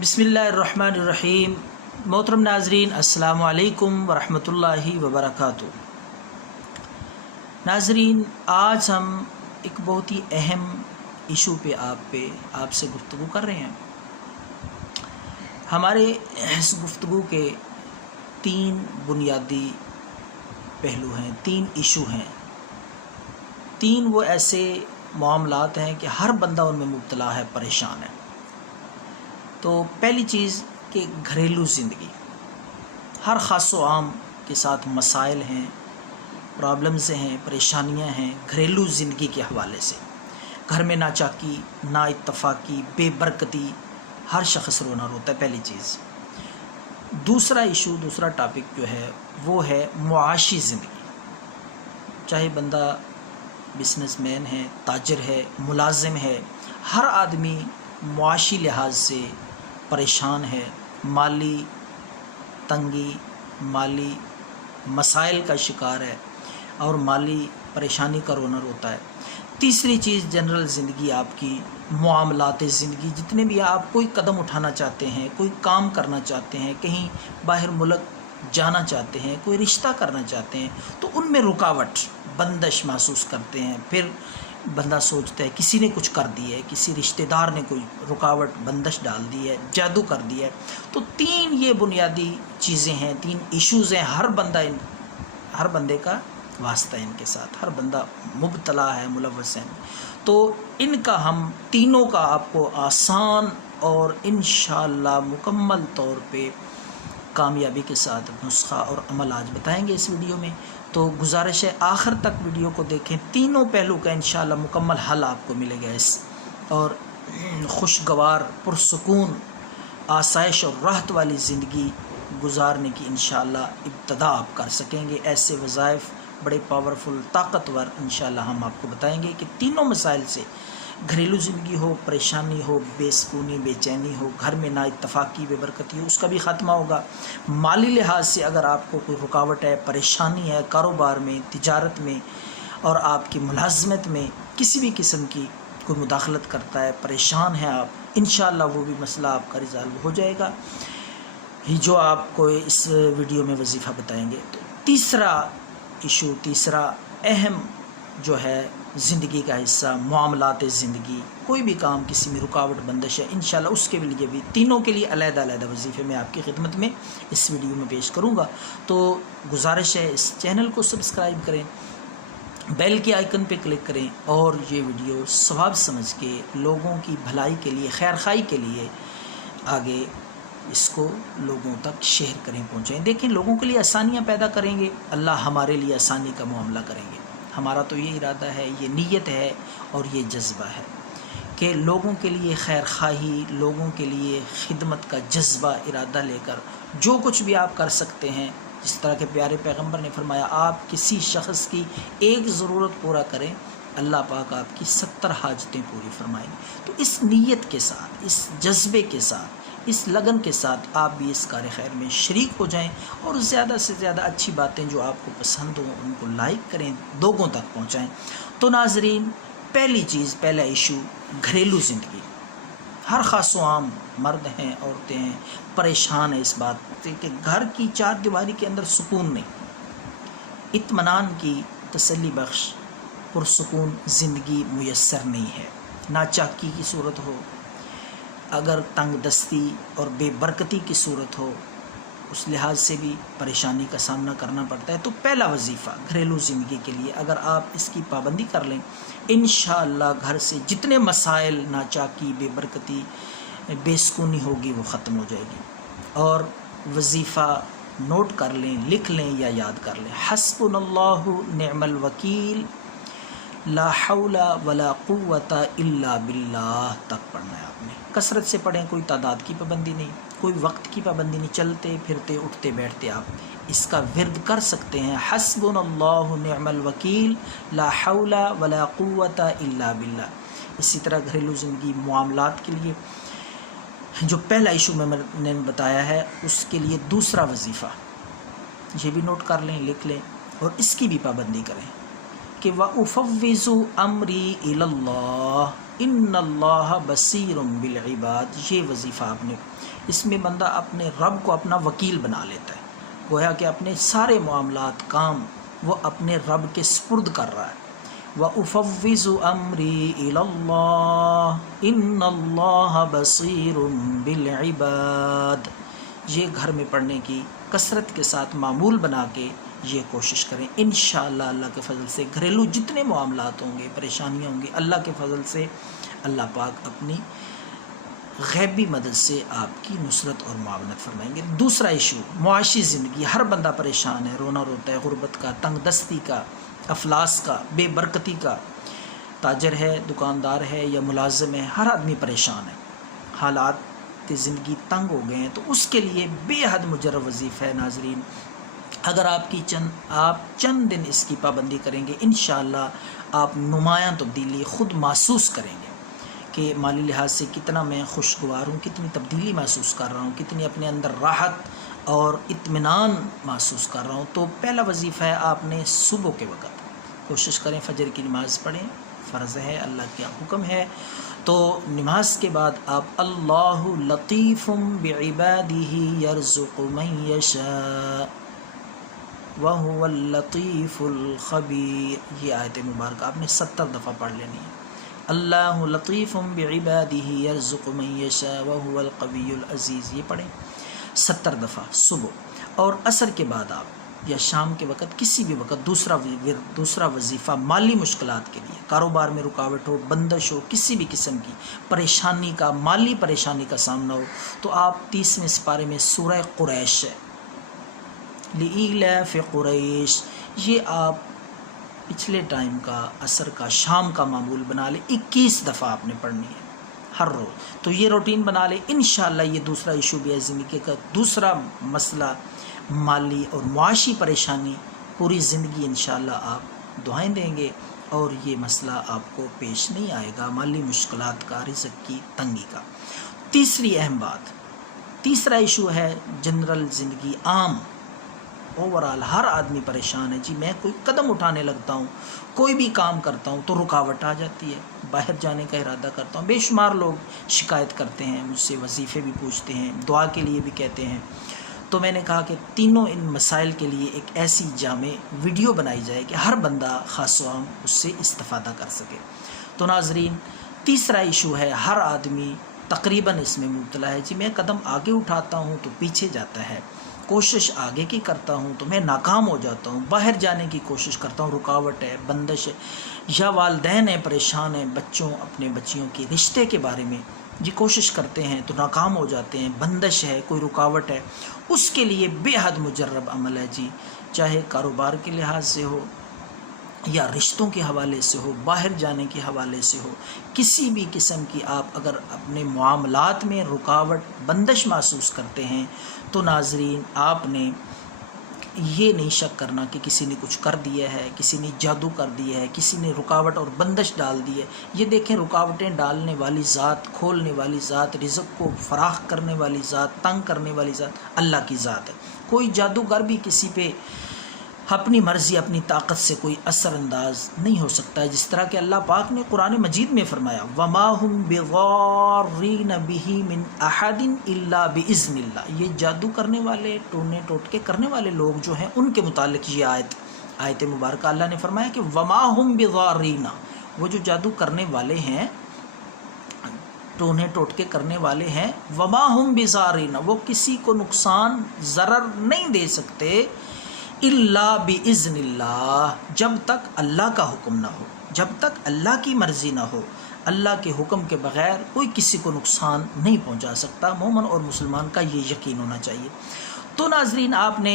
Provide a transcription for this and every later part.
بسم اللہ الرحمن الرحیم۔ محترم ناظرین، السلام علیکم ورحمۃ اللہ وبرکاتہ۔ ناظرین، آج ہم ایک بہت ہی اہم ایشو پہ آپ سے گفتگو کر رہے ہیں۔ ہمارے اس گفتگو کے تین بنیادی پہلو ہیں، تین ایشو ہیں، تین وہ ایسے معاملات ہیں کہ ہر بندہ ان میں مبتلا ہے، پریشان ہے۔ تو پہلی چیز کہ گھریلو زندگی، ہر خاص و عام کے ساتھ مسائل ہیں، پرابلمز ہیں، پریشانیاں ہیں گھریلو زندگی کے حوالے سے۔ گھر میں ناچاکی، نا اتفاقی، بے برکتی، ہر شخص رونا روتا ہے، پہلی چیز۔ دوسرا ایشو، دوسرا ٹاپک جو ہے وہ ہے معاشی زندگی۔ چاہے بندہ بزنس مین ہے، تاجر ہے، ملازم ہے، ہر آدمی معاشی لحاظ سے پریشان ہے، مالی تنگی، مالی مسائل کا شکار ہے اور مالی پریشانی کا رونا روتا ہے۔ تیسری چیز جنرل زندگی، آپ کی معاملات زندگی، جتنے بھی آپ کوئی قدم اٹھانا چاہتے ہیں، کوئی کام کرنا چاہتے ہیں، کہیں باہر ملک جانا چاہتے ہیں، کوئی رشتہ کرنا چاہتے ہیں، تو ان میں رکاوٹ، بندش محسوس کرتے ہیں۔ پھر بندہ سوچتا ہے کسی نے کچھ کر دی ہے، کسی رشتہ دار نے کوئی رکاوٹ، بندش ڈال دی ہے، جادو کر دیا ہے۔ تو تین یہ بنیادی چیزیں ہیں، تین ایشوز ہیں، ہر بندے کا واسطہ ہے ان کے ساتھ، ہر بندہ مبتلا ہے، ملوث ہے۔ تو ان کا ہم تینوں کا آپ کو آسان اور انشاءاللہ مکمل طور پہ کامیابی کے ساتھ نسخہ اور عمل آج بتائیں گے اس ویڈیو میں۔ تو گزارش ہے آخر تک ویڈیو کو دیکھیں، تینوں پہلو کا انشاءاللہ مکمل حل آپ کو ملے گا اس اور خوشگوار، پرسکون، آسائش اور راحت والی زندگی گزارنے کی انشاءاللہ ابتدا آپ کر سکیں گے۔ ایسے وظائف بڑے پاورفل، طاقتور انشاءاللہ ہم آپ کو بتائیں گے کہ تینوں مسائل سے، گھریلو زندگی ہو، پریشانی ہو، بے سکونی، بے چینی ہو، گھر میں نا اتفاقی، بے برکتی ہو، اس کا بھی خاتمہ ہوگا۔ مالی لحاظ سے اگر آپ کو کوئی رکاوٹ ہے، پریشانی ہے، کاروبار میں، تجارت میں اور آپ کی ملازمت میں کسی بھی قسم کی کوئی مداخلت کرتا ہے، پریشان ہیں آپ، انشاءاللہ وہ بھی مسئلہ آپ کا ریزالو ہو جائے گا، جو آپ کو اس ویڈیو میں وظیفہ بتائیں گے۔ تو تیسرا ایشو، تیسرا اہم جو ہے زندگی کا حصہ، معاملات زندگی، کوئی بھی کام کسی میں رکاوٹ، بندش ہے، انشاءاللہ اس کے لیے بھی، تینوں کے لیے علیحدہ علیحدہ وظیفے میں آپ کی خدمت میں اس ویڈیو میں پیش کروں گا۔ تو گزارش ہے اس چینل کو سبسکرائب کریں، بیل کے آئیکن پہ کلک کریں اور یہ ویڈیو ثواب سمجھ کے لوگوں کی بھلائی کے لیے، خیر خواہی کے لیے آگے اس کو لوگوں تک شیئر کریں، پہنچائیں۔ دیکھیں، لوگوں کے لیے آسانیاں پیدا کریں گے، اللہ ہمارے لیے آسانی کا معاملہ کریں گے۔ ہمارا تو یہ ارادہ ہے، یہ نیت ہے اور یہ جذبہ ہے کہ لوگوں کے لیے خیر خواہی، لوگوں کے لیے خدمت کا جذبہ، ارادہ لے کر جو کچھ بھی آپ کر سکتے ہیں، جس طرح کہ پیارے پیغمبر نے فرمایا، آپ کسی شخص کی ایک ضرورت پورا کریں، اللہ پاک آپ کی 70 حاجتیں پوری فرمائیں گے۔ تو اس نیت کے ساتھ، اس جذبے کے ساتھ، اس لگن کے ساتھ آپ بھی اس کار خیر میں شریک ہو جائیں اور زیادہ سے زیادہ اچھی باتیں جو آپ کو پسند ہوں ان کو لائک کریں، لوگوں تک پہنچائیں۔ تو ناظرین، پہلی چیز، پہلا ایشو گھریلو زندگی۔ ہر خاص و عام مرد ہیں، عورتیں ہیں، پریشان ہیں اس بات سے کہ گھر کی چار دیواری کے اندر سکون نہیں، اطمینان کی تسلی بخش پرسکون زندگی میسر نہیں ہے۔ ناچاکی کی صورت ہو، اگر تنگ دستی اور بے برکتی کی صورت ہو، اس لحاظ سے بھی پریشانی کا سامنا کرنا پڑتا ہے۔ تو پہلا وظیفہ گھریلو زندگی کے لیے اگر آپ اس کی پابندی کر لیں، انشاءاللہ گھر سے جتنے مسائل، ناچاکی، بے برکتی، بے سکونی ہوگی وہ ختم ہو جائے گی۔ اور وظیفہ نوٹ کر لیں، لکھ لیں یا یاد کر لیں، حسبنا اللہ نعم الوکیل، لا حول ولا قوت الا باللہ تک پڑھنا ہے آپ نے۔ کثرت سے پڑھیں، کوئی تعداد کی پابندی نہیں، کوئی وقت کی پابندی نہیں، چلتے پھرتے اٹھتے بیٹھتے آپ اس کا ورد کر سکتے ہیں۔ حسبنا اللہ نعم الوکیل، لا حول ولا قوت الا باللہ۔ اسی طرح گھریلو زندگی، معاملات کے لیے جو پہلا ایشو میں نے بتایا ہے، اس کے لیے دوسرا وظیفہ یہ بھی نوٹ کر لیں، لکھ لیں اور اس کی بھی پابندی کریں کہ وَأُفَوِّضُ أَمْرِي إِلَى اللَّهِ، ان اللہ بصیر بالعباد، یہ وظیفہ آپ نے، اس میں بندہ اپنے رب کو اپنا وکیل بنا لیتا ہے، گویا کہ اپنے سارے معاملات کام وہ اپنے رب کے سپرد کر رہا ہے۔ وَأُفَوِّضُ أَمْرِي إِلَى اللَّهِ إِنَّ اللَّهَ بَصِيرٌ بِالْعِبَادِ، یہ گھر میں پڑھنے کی کثرت کے ساتھ معمول بنا کے یہ کوشش کریں، انشاءاللہ اللہ کے فضل سے گھریلو جتنے معاملات ہوں گے، پریشانیاں ہوں گی، اللہ کے فضل سے اللہ پاک اپنی غیبی مدد سے آپ کی نصرت اور معاونت فرمائیں گے۔ دوسرا ایشو معاشی زندگی، ہر بندہ پریشان ہے، رونا روتا ہے، غربت کا، تنگ دستی کا، افلاس کا، بے برکتی کا، تاجر ہے، دکاندار ہے یا ملازم ہے، ہر آدمی پریشان ہے، حالات زندگی تنگ ہو گئے ہیں، تو اس کے لیے بے حد مجرب وظیفہ ہے ناظرین، اگر آپ چند دن اس کی پابندی کریں گے، انشاءاللہ آپ نمایاں تبدیلی خود محسوس کریں گے کہ مالی لحاظ سے کتنا میں خوشگوار ہوں، کتنی تبدیلی محسوس کر رہا ہوں، کتنی اپنے اندر راحت اور اطمینان محسوس کر رہا ہوں۔ تو پہلا وظیفہ ہے آپ نے صبح کے وقت کوشش کریں فجر کی نماز پڑھیں، فرض ہے، اللہ کا حکم ہے، تو نماز کے بعد آپ اللہ لطیف بعبادہ یرزق من یشاء وَهُوَ اللطیف الخبیر، یہ آیت مبارکہ آپ نے 70 دفعہ پڑھ لینی ہے۔ اللہ لطیف بعبادہ یرزق من یشاء وَهُوَ القوی العزیز، یہ پڑھیں 70 دفعہ صبح اور عصر کے بعد آپ یا شام کے وقت کسی بھی وقت دوسرا وظیفہ مالی مشکلات کے لیے، کاروبار میں رکاوٹ ہو، بندش ہو، کسی بھی قسم کی پریشانی کا، مالی پریشانی کا سامنا ہو، تو آپ 30ویں سپارے میں سورہ قریش ہے، لِإِيلَافِ قُرَيْشٍ، یہ آپ پچھلے ٹائم کا، عصر کا، شام کا معمول بنا لیں، 21 دفعہ آپ نے پڑھنی ہے ہر روز، تو یہ روٹین بنا لیں، انشاءاللہ یہ دوسرا ایشو بھی ہے زندگی کا، دوسرا مسئلہ مالی اور معاشی پریشانی، پوری زندگی انشاءاللہ آپ دعائیں دیں گے اور یہ مسئلہ آپ کو پیش نہیں آئے گا، مالی مشکلات کا، رزق کی تنگی کا۔ تیسری اہم بات، تیسرا ایشو ہے جنرل زندگی، عام اوورال ہر آدمی پریشان ہے جی، میں کوئی قدم اٹھانے لگتا ہوں، کوئی بھی کام کرتا ہوں تو رکاوٹ آ جاتی ہے، باہر جانے کا ارادہ کرتا ہوں، بے شمار لوگ شکایت کرتے ہیں مجھ سے، وظیفے بھی پوچھتے ہیں، دعا کے لیے بھی کہتے ہیں، تو میں نے کہا کہ تینوں ان مسائل کے لیے ایک ایسی جامع ویڈیو بنائی جائے کہ ہر بندہ خاص و عام اس سے استفادہ کر سکے۔ تو ناظرین تیسرا ایشو ہے، ہر آدمی تقریباً اس میں مبتلا ہے جی، میں قدم آگے اٹھاتا ہوں تو پیچھے جاتا ہے، کوشش آگے کی کرتا ہوں تو میں ناکام ہو جاتا ہوں، باہر جانے کی کوشش کرتا ہوں، رکاوٹ ہے، بندش ہے، یا والدین ہیں پریشان ہیں، بچوں اپنے بچیوں کی رشتے کے بارے میں جی کوشش کرتے ہیں تو ناکام ہو جاتے ہیں، بندش ہے، کوئی رکاوٹ ہے، اس کے لیے بے حد مجرب عمل ہے جی، چاہے کاروبار کے لحاظ سے ہو یا رشتوں کے حوالے سے ہو، باہر جانے کے حوالے سے ہو، کسی بھی قسم کی آپ اگر اپنے معاملات میں رکاوٹ، بندش محسوس کرتے ہیں تو ناظرین آپ نے یہ نہیں شک کرنا کہ کسی نے کچھ کر دیا ہے، کسی نے جادو کر دیا ہے، کسی نے رکاوٹ اور بندش ڈال دی ہے۔ یہ دیکھیں رکاوٹیں ڈالنے والی ذات، کھولنے والی ذات، رزق کو فراخ کرنے والی ذات، تنگ کرنے والی ذات اللہ کی ذات ہے، کوئی جادوگر بھی کسی پہ اپنی مرضی، اپنی طاقت سے کوئی اثر انداز نہیں ہو سکتا ہے، جس طرح کہ اللہ پاک نے قرآن مجید میں فرمایا وَمَا هُمْ بِضَارِّينَ بِهِ مِنْ أَحَدٍ إِلَّا بِإِذْنِ اللَّهِ، یہ جادو کرنے والے، ٹونے ٹوٹکے کرنے والے لوگ جو ہیں ان کے متعلق یہ آیت مبارکہ اللہ نے فرمایا کہ وَمَا هُمْ بِضَارِّينَ، وہ جو جادو کرنے والے ہیں، ٹونے ٹوٹکے کرنے والے ہیں، وَمَا هُمْ بِضَارِّينَ، وہ کسی کو نقصان ضرر نہیں دے سکتے، الا باذن اللہ، جب تک اللہ کا حکم نہ ہو، جب تک اللہ کی مرضی نہ ہو، اللہ کے حکم کے بغیر کوئی کسی کو نقصان نہیں پہنچا سکتا۔ مومن اور مسلمان کا یہ یقین ہونا چاہیے۔ تو ناظرین آپ نے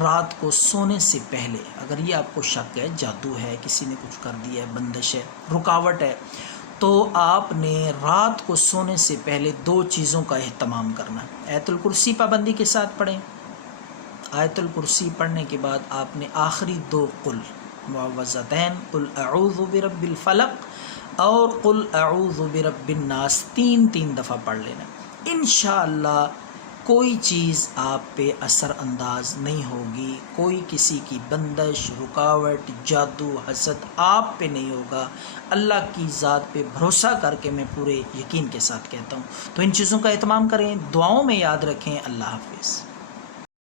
رات کو سونے سے پہلے، اگر یہ آپ کو شک ہے جادو ہے، کسی نے کچھ کر دیا ہے، بندش ہے، رکاوٹ ہے، تو آپ نے رات کو سونے سے پہلے 2 چیزوں کا اہتمام کرنا ہے۔ آیت الکرسی پابندی کے ساتھ پڑھیں، آیت الکرسی پڑھنے کے بعد آپ نے آخری 2 قل معوذتین، قل اعوذ برب الفلق اور قل اعوذ برب الناس، 3 دفعہ پڑھ لینا۔ انشاءاللہ کوئی چیز آپ پہ اثر انداز نہیں ہوگی، کوئی کسی کی بندش، رکاوٹ، جادو، حسد آپ پہ نہیں ہوگا۔ اللہ کی ذات پہ بھروسہ کر کے میں پورے یقین کے ساتھ کہتا ہوں۔ تو ان چیزوں کا اہتمام کریں، دعاؤں میں یاد رکھیں۔ اللہ حافظ۔